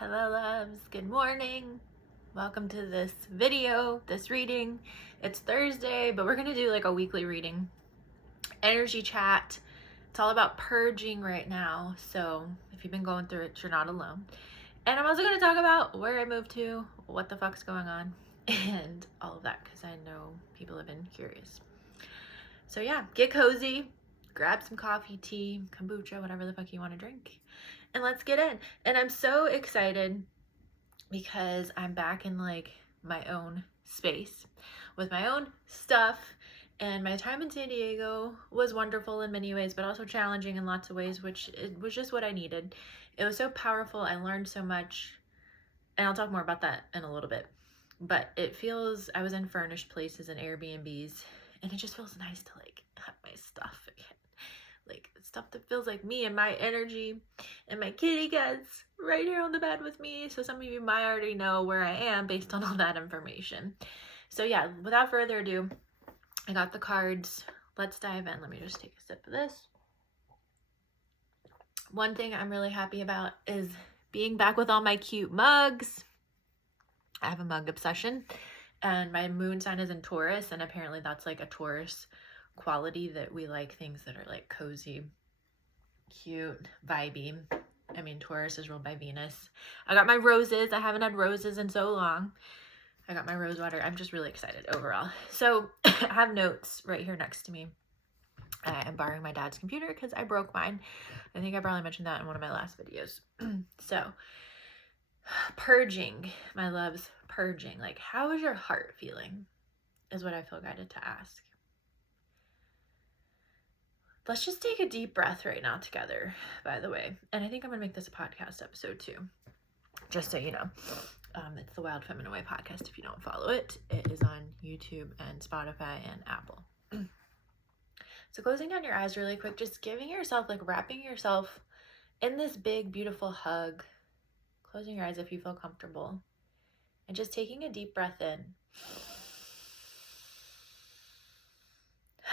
Hello loves, good morning. Welcome to this video, this reading. It's Thursday, but we're gonna do like a weekly reading. Energy chat. It's all about purging right now. So if you've been going through it, you're not alone. And I'm also gonna talk about where I moved to, what the fuck's going on, and all of that, because I know people have been curious. So yeah, get cozy, grab some coffee, tea, kombucha, whatever the fuck you want to drink, and let's get in. And I'm so excited because I'm back in like my own space with my own stuff, and my time in San Diego was wonderful in many ways, but also challenging in lots of ways, which it was just what I needed. It was so powerful. I learned so much, and I'll talk more about that in a little bit. But it feels, I was in furnished places and Airbnbs, and it just feels nice to like have my stuff again. Like stuff that feels like me and my energy, and my kitty cat's right here on the bed with me. So some of you might already know where I am based on all that information. So yeah, without further ado, I got the cards. Let's dive in. Let me just take a sip of this. One thing I'm really happy about is being back with all my cute mugs. I have a mug obsession, and my moon sign is in Taurus, and apparently that's like a Taurus quality that we like things that are like cozy, cute, vibey. I mean, Taurus is ruled by Venus. I got my roses. I haven't had roses in so long. I got my rose water. I'm just really excited overall. So I have notes right here next to me. I'm borrowing my dad's computer because I broke mine. I think I probably mentioned that in one of my last videos. So purging, my loves, purging. Like, how is your heart feeling is what I feel guided to ask. Let's just take a deep breath right now together, by the way. And I think I'm going to make this a podcast episode too, just so you know. It's the Wild Feminine Way podcast. If you don't follow it, it is on YouTube and Spotify and Apple. So closing down your eyes really quick, just giving yourself, like wrapping yourself in this big, beautiful hug. Closing your eyes if you feel comfortable. And just taking a deep breath in.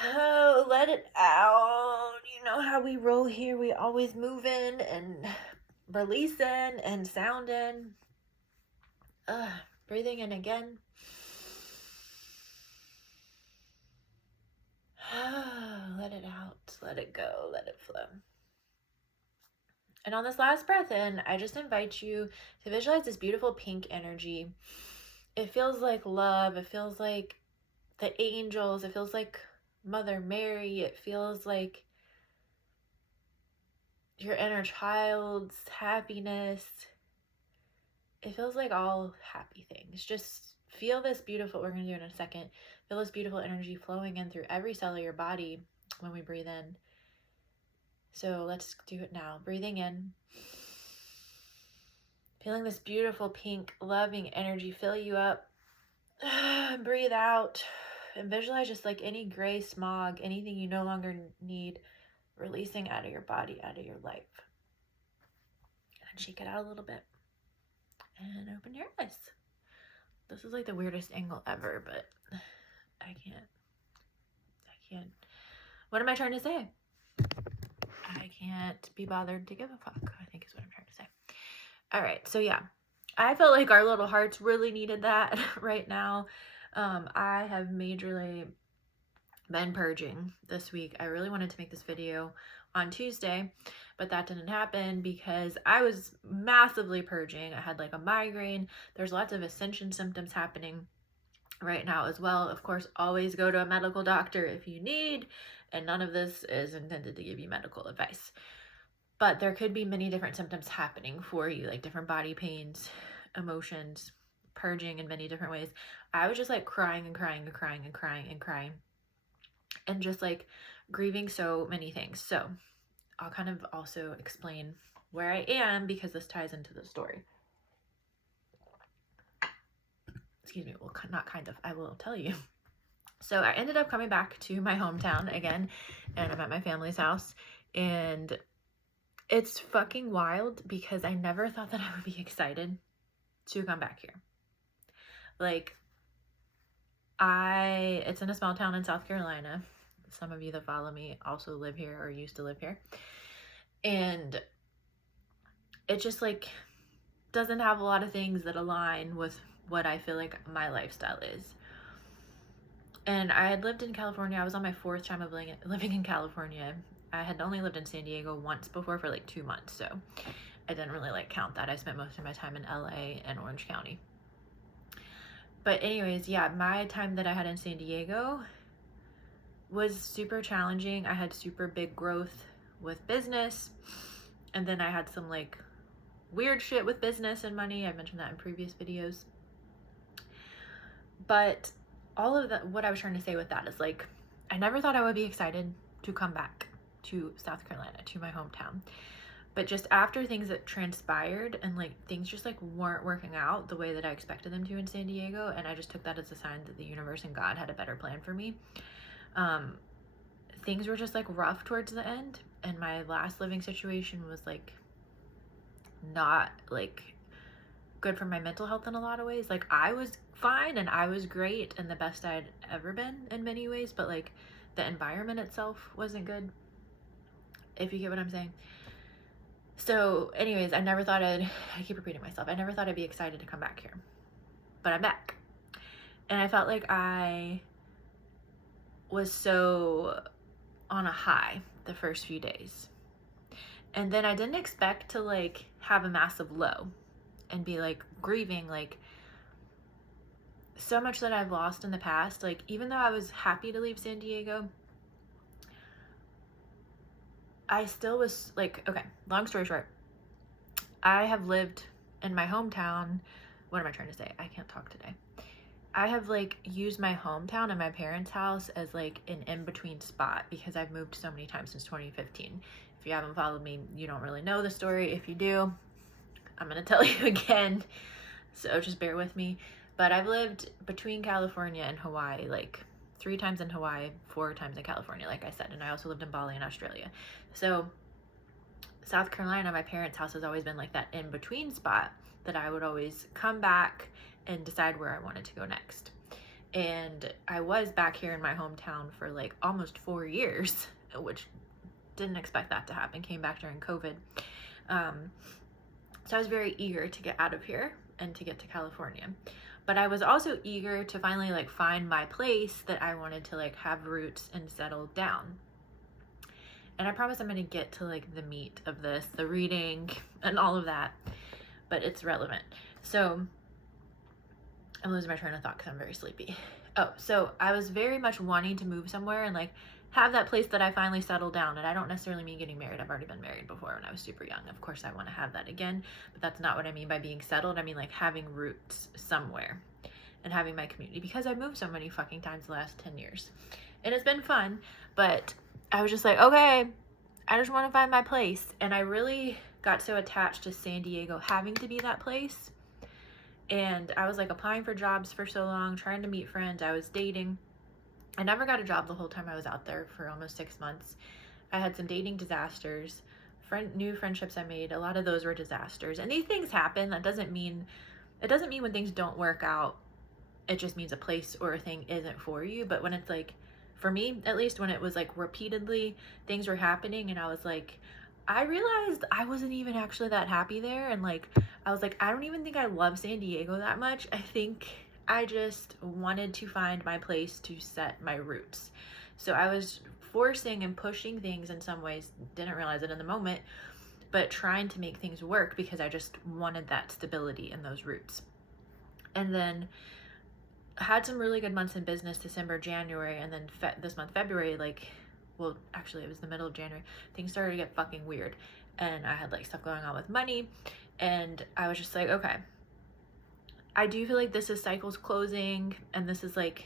Oh, let it out. You know how we roll here. We always move in and release in and sound in. Breathing in again. Let it out. Let it go. Let it flow. And on this last breath in, I just invite you to visualize this beautiful pink energy. It feels like love. It feels like the angels. It feels like Mother Mary. It feels like your inner child's happiness. It feels like all happy things. Just feel this beautiful, we're going to do it in a second, feel this beautiful energy flowing in through every cell of your body when we breathe in. So let's do it now. Breathing in. Feeling this beautiful pink loving energy fill you up. Breathe out. And visualize just like any gray smog, anything you no longer need, releasing out of your body, out of your life. And shake it out a little bit. And open your eyes. This is like the weirdest angle ever, but I can't. What am I trying to say? I can't be bothered to give a fuck, I think is what I'm trying to say. All right, so yeah, I felt like our little hearts really needed that right now. I have majorly been purging this week. I really wanted to make this video on Tuesday, but that didn't happen because I was massively purging. I had like a migraine. There's lots of ascension symptoms happening right now as well. Of course, always go to a medical doctor if you need, and none of this is intended to give you medical advice. But there could be many different symptoms happening for you, like different body pains, emotions, purging in many different ways. I was just like crying and crying and crying and crying and crying, and just like grieving so many things. So I'll kind of also explain where I am because this ties into the story. Excuse me, well, not kind of, I will tell you. So I ended up coming back to my hometown again, and I'm at my family's house, and it's fucking wild because I never thought that I would be excited to come back here. Like, it's in a small town in South Carolina. Some of you that follow me also live here or used to live here. And it just like, doesn't have a lot of things that align with what I feel like my lifestyle is. And I had lived in California. I was on my 4th time of living in California. I had only lived in San Diego once before for like 2 months, so I didn't really like count that. I spent most of my time in LA and Orange County. But anyways, yeah, my time that I had in San Diego was super challenging. I had super big growth with business, and then I had some like weird shit with business and money. I mentioned that in previous videos. But all of that, what I was trying to say with that is like, I never thought I would be excited to come back to South Carolina, to my hometown. But just after things that transpired and like things just like weren't working out the way that I expected them to in San Diego, and I just took that as a sign that the universe and God had a better plan for me. Things were just like rough towards the end, and my last living situation was like not like good for my mental health in a lot of ways. Like I was fine and I was great and the best I'd ever been in many ways, but like the environment itself wasn't good, if you get what I'm saying. So anyways, I keep repeating myself, I never thought I'd be excited to come back here, but I'm back. And I felt like I was so on a high the first few days. And then I didn't expect to like have a massive low and be like grieving like so much that I've lost in the past. Like even though I was happy to leave San Diego, I still was like, okay, long story short, I have lived in my hometown. What am I trying to say? I can't talk today. I have like used my hometown and my parents' house as like an in-between spot because I've moved so many times since 2015. If you haven't followed me, you don't really know the story. If you do, I'm gonna tell you again, so just bear with me. But I've lived between California and Hawaii, like 3 times in Hawaii, 4 times in California, like I said, and I also lived in Bali and Australia. So South Carolina, my parents' house has always been like that in-between spot that I would always come back and decide where I wanted to go next. And I was back here in my hometown for like almost 4 years, which didn't expect that to happen. Came back during COVID. So I was very eager to get out of here and to get to California. But I was also eager to finally like find my place that I wanted to like have roots and settle down. And I promise I'm going to get to like the meat of this, the reading and all of that, but it's relevant. So I'm losing my train of thought because I'm very sleepy. Oh, so I was very much wanting to move somewhere and like have that place that I finally settled down. And I don't necessarily mean getting married. I've already been married before when I was super young. Of course I want to have that again, but that's not what I mean by being settled. I mean like having roots somewhere and having my community, because I've moved so many fucking times the last 10 years and it's been fun. But I was just like, okay, I just want to find my place. And I really got so attached to San Diego having to be that place. And I was like applying for jobs for so long, trying to meet friends. I was dating. I never got a job the whole time I was out there for almost 6 months. I had some dating disasters, new friendships I made. A lot of those were disasters. And these things happen. It doesn't mean when things don't work out, it just means a place or a thing isn't for you. But when it's like, for me at least, when it was like repeatedly things were happening and I was like, I realized I wasn't even actually that happy there. And like, I was like, I don't even think I love San Diego that much. I think I just wanted to find my place to set my roots. So I was forcing and pushing things in some ways, didn't realize it in the moment, but trying to make things work because I just wanted that stability in those roots. And then had some really good months in business, December, January, and then this month, February, like, well, actually it was the middle of January, things started to get fucking weird. And I had like stuff going on with money. And I was just like, okay, I do feel like this is cycles closing and this is like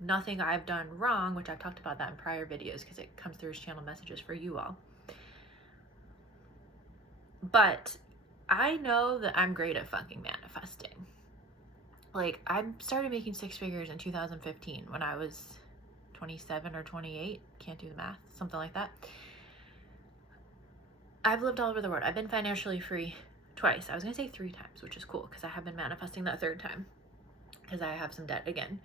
nothing I've done wrong, which I've talked about that in prior videos because it comes through as channel messages for you all. But I know that I'm great at fucking manifesting. Like I started making 6 figures in 2015 when I was 27 or 28. Can't do the math, something like that. I've lived all over the world. I've been financially free twice. I was gonna say 3 times, which is cool because I have been manifesting that 3rd time because I have some debt again.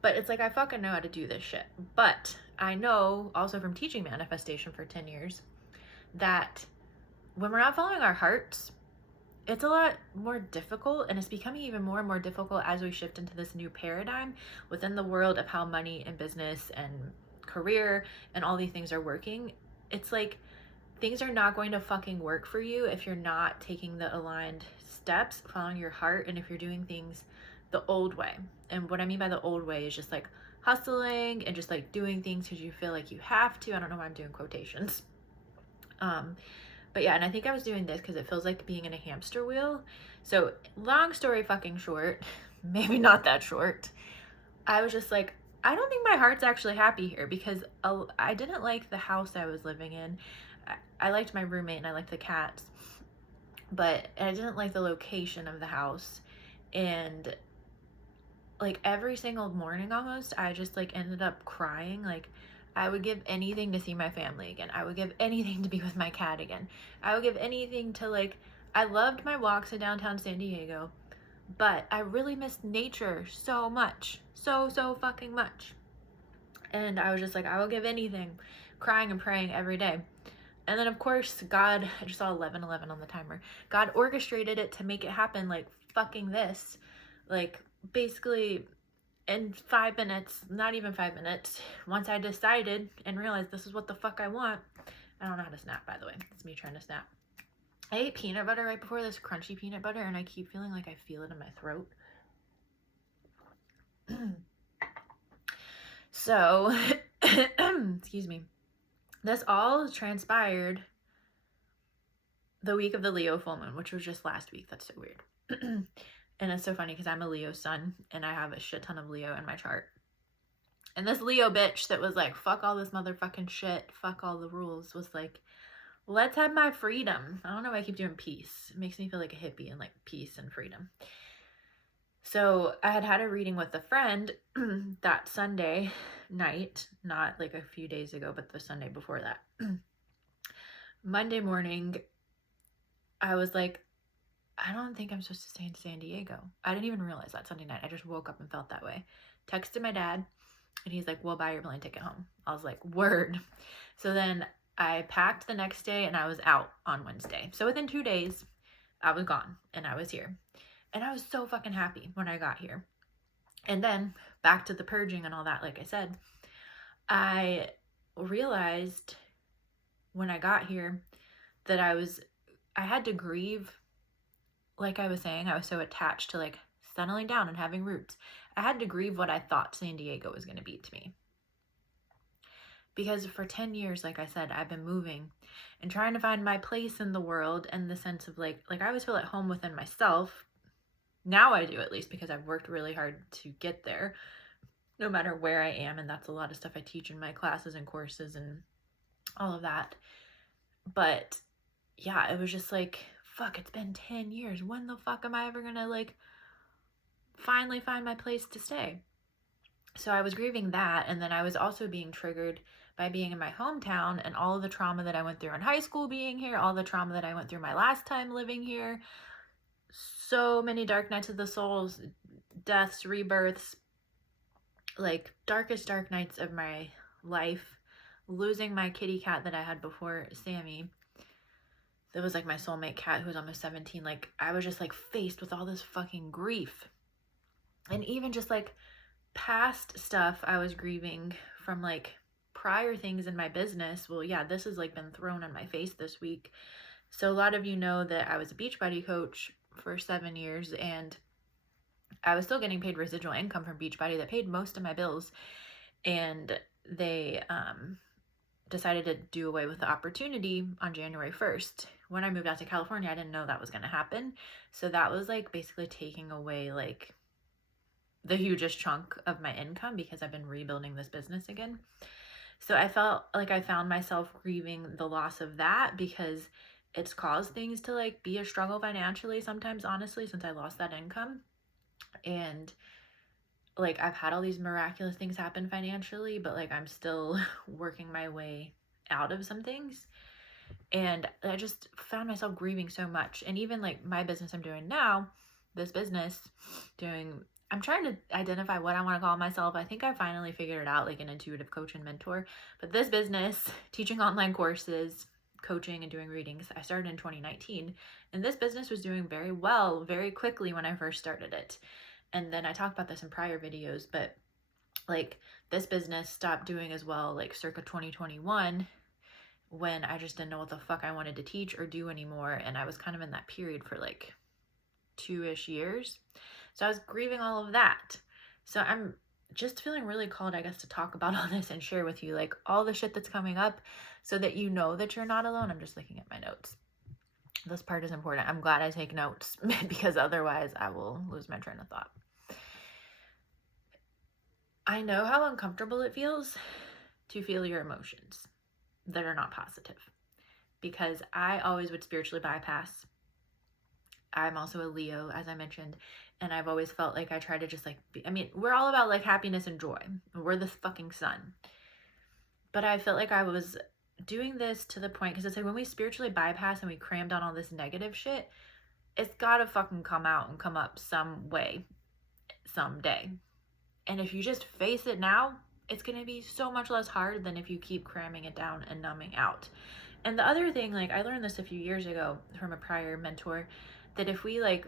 But it's like I fucking know how to do this shit. But I know also from teaching manifestation for 10 years that when we're not following our hearts, it's a lot more difficult, and it's becoming even more and more difficult as we shift into this new paradigm within the world of how money and business and career and all these things are working. It's like things are not going to fucking work for you if you're not taking the aligned steps, following your heart, and if you're doing things the old way. And what I mean by the old way is just like hustling and just like doing things because you feel like you have to. I don't know why I'm doing quotations. But yeah, and I think I was doing this because it feels like being in a hamster wheel. So long story fucking short, maybe not that short, I was just like, I don't think my heart's actually happy here, because I didn't like the house I was living in. I liked my roommate and I liked the cats, but I didn't like the location of the house. And like every single morning almost, I just like ended up crying. Like I would give anything to see my family again. I would give anything to be with my cat again. I would give anything to like, I loved my walks in downtown San Diego, but I really missed nature so much. So fucking much. And I was just like, I will give anything, crying and praying every day. And then of course, God, I just saw 11:11 on the timer. God orchestrated it to make it happen like fucking this. Like basically in 5 minutes, not even 5 minutes, once I decided and realized this is what the fuck I want. I don't know how to snap, by the way. It's me trying to snap. I ate peanut butter right before this, crunchy peanut butter, and I keep feeling like I feel it in my throat. So, excuse me. This all transpired the week of the Leo full moon, which was just last week. That's so weird. And it's so funny because I'm a Leo sun and I have a shit ton of Leo in my chart. And this Leo bitch that was like, fuck all this motherfucking shit, fuck all the rules, was like, let's have my freedom. I don't know why I keep doing peace. It makes me feel like a hippie and like peace and freedom. So I had a reading with a friend that Sunday night, not like a few days ago, but the Sunday before that. Monday morning, I was like, I don't think I'm supposed to stay in San Diego. I didn't even realize that Sunday night. I just woke up and felt that way. Texted my dad, and he's like, well, buy your plane ticket home. I was like, word. So then I packed the next day, and I was out on Wednesday. So within 2 days, I was gone, and I was here. And I was so fucking happy when I got here. And then back to the purging and all that, like I said, I realized when I got here that I had to grieve. Like I was saying, I was so attached to like settling down and having roots. I had to grieve what I thought San Diego was going to be to me. Because for 10 years, like I said, I've been moving and trying to find my place in the world, in the sense of like I always feel at home within myself. Now I do, at least, because I've worked really hard to get there, no matter where I am. And that's a lot of stuff I teach in my classes and courses and all of that. But yeah, it was just like, fuck, it's been 10 years. When the fuck am I ever gonna like finally find my place to stay? So I was grieving that. And then I was also being triggered by being in my hometown and all of the trauma that I went through in high school being here, all the trauma that I went through my last time living here. So many dark nights of the souls, deaths, rebirths, like darkest dark nights of my life. Losing my kitty cat that I had before, Sammy. That was like my soulmate cat who was almost 17. Like I was just like faced with all this fucking grief. And even just like past stuff I was grieving from like prior things in my business. Well, yeah, this has like been thrown in my face this week. So a lot of you know that I was a Beachbody coach for 7 years, and I was still getting paid residual income from Beachbody that paid most of my bills. And they decided to do away with the opportunity on January 1st. When I moved out to California, I didn't know that was going to happen. So that was like basically taking away like the hugest chunk of my income, because I've been rebuilding this business again. So I felt like I found myself grieving the loss of that, because it's caused things to like be a struggle financially sometimes, honestly, since I lost that income. And like I've had all these miraculous things happen financially, but like I'm still working my way out of some things. And I just found myself grieving so much. And even like my business I'm doing now, this business I'm trying to identify what I want to call myself. I think I finally figured it out, like an intuitive coach and mentor. But this business, teaching online courses, coaching and doing readings, I started in 2019, and this business was doing very well very quickly when I first started it. And then I talked about this in prior videos, but like this business stopped doing as well like circa 2021, when I just didn't know what the fuck I wanted to teach or do anymore. And I was kind of in that period for like 2-ish years. So I was grieving all of that. So I'm just feeling really called, I guess, to talk about all this and share with you like all the shit that's coming up so that you know that you're not alone. I'm just looking at my notes. This part is important. I'm glad I take notes because otherwise I will lose my train of thought. I know how uncomfortable it feels to feel your emotions that are not positive, because I always would spiritually bypass. I'm also a Leo, as I mentioned, and I've always felt like I try to just like be, I mean, we're all about like happiness and joy. We're the fucking sun. But I felt like I was doing this to the point, because it's like when we spiritually bypass and we cram down all this negative shit, it's gotta fucking come out and come up some way, someday. And if you just face it now, it's going to be so much less hard than if you keep cramming it down and numbing out. And the other thing, like I learned this a few years ago from a prior mentor, that if we like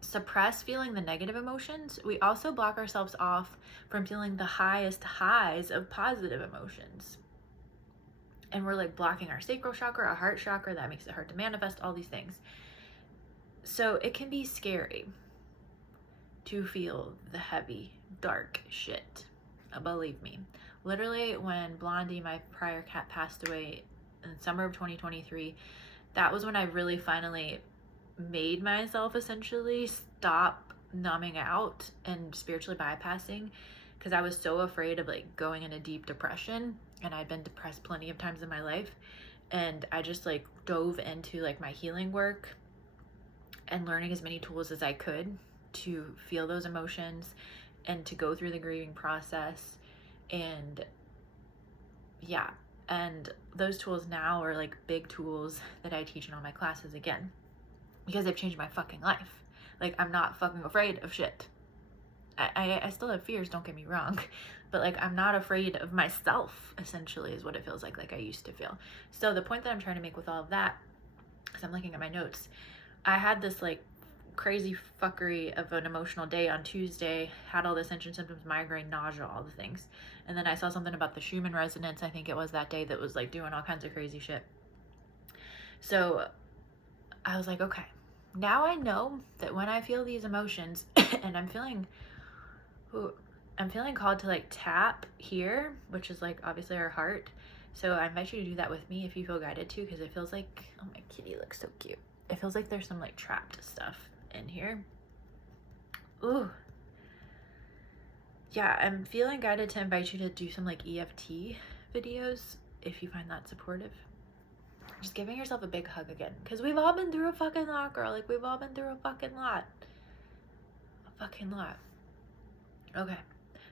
suppress feeling the negative emotions, we also block ourselves off from feeling the highest highs of positive emotions. And we're like blocking our sacral chakra, our heart chakra. That makes it hard to manifest, all these things. So it can be scary to feel the heavy, dark shit. Believe me. Literally, when Blondie, my prior cat, passed away in summer of 2023, that was when I really finally made myself essentially stop numbing out and spiritually bypassing, because I was so afraid of like going into deep depression, and I'd been depressed plenty of times in my life. And I just like dove into like my healing work and learning as many tools as I could to feel those emotions and to go through the grieving process. And yeah, and those tools now are like big tools that I teach in all my classes again, because they've changed my fucking life. Like I'm not fucking afraid of shit. I still have fears, don't get me wrong, but like I'm not afraid of myself, essentially, is what it feels like I used to feel. So the point that I'm trying to make with all of that, because I'm looking at my notes, I had this like crazy fuckery of an emotional day on Tuesday, had all the ascension symptoms, migraine, nausea, all the things. And then I saw something about the Schumann resonance, I think it was that day, that was like doing all kinds of crazy shit. So I was like, okay, now I know that when I feel these emotions and I'm feeling called to like tap here, which is like obviously our heart. So I invite you to do that with me if you feel guided to, because it feels like, oh, my kitty looks so cute. It feels like there's some like trapped stuff in here. Ooh. Yeah, I'm feeling guided to invite you to do some like EFT videos if you find that supportive. Just giving yourself a big hug again, because we've all been through a fucking lot, girl. Like we've all been through a fucking lot. A fucking lot. Okay.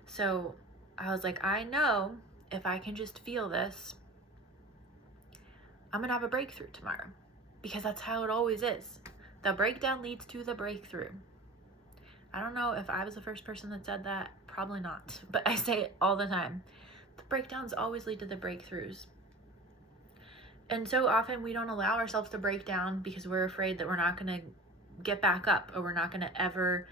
So I was like, I know if I can just feel this, I'm gonna have a breakthrough tomorrow, because that's how it always is. The breakdown leads to the breakthrough. I don't know if I was the first person that said that, probably not, but I say it all the time. The breakdowns always lead to the breakthroughs. And so often we don't allow ourselves to break down because we're afraid that we're not gonna get back up, or we're not gonna ever,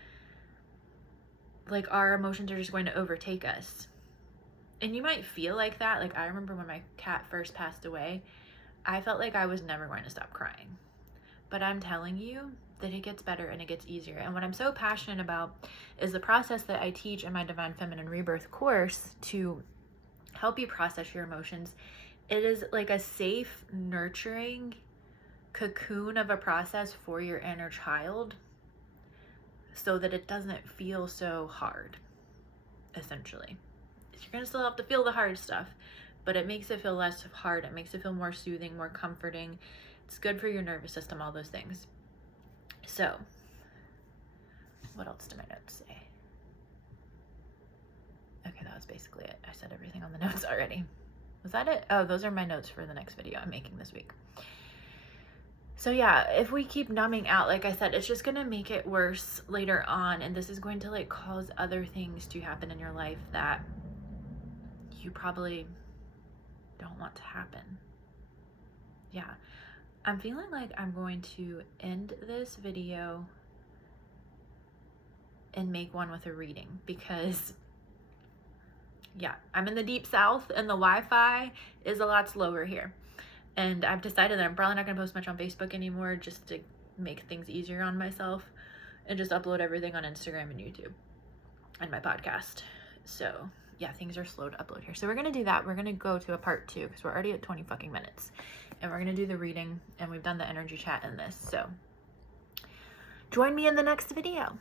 like our emotions are just going to overtake us. And you might feel like that. Like I remember when my cat first passed away, I felt like I was never going to stop crying. But I'm telling you that it gets better and it gets easier. And what I'm so passionate about is the process that I teach in my Divine Feminine Rebirth course to help you process your emotions. It is like a safe, nurturing cocoon of a process for your inner child, so that it doesn't feel so hard, essentially. You're going to still have to feel the hard stuff, but it makes it feel less hard. It makes it feel more soothing, more comforting. It's good for your nervous system, all those things. So, what else do my notes say? Okay, that was basically it. I said everything on the notes already. Was that it? Oh, those are my notes for the next video I'm making this week. So yeah, if we keep numbing out, like I said, it's just going to make it worse later on. And this is going to like cause other things to happen in your life that you probably don't want to happen. yeah, I'm feeling like I'm going to end this video and make one with a reading, because yeah, I'm in the deep south and the Wi-Fi is a lot slower here. And I've decided that I'm probably not going to post much on Facebook anymore, just to make things easier on myself, and just upload everything on Instagram and YouTube and my podcast. So yeah, things are slow to upload here. So we're going to do that. We're going to go to a part 2 because we're already at 20 fucking minutes. And we're going to do the reading, and we've done the energy chat in this. So join me in the next video.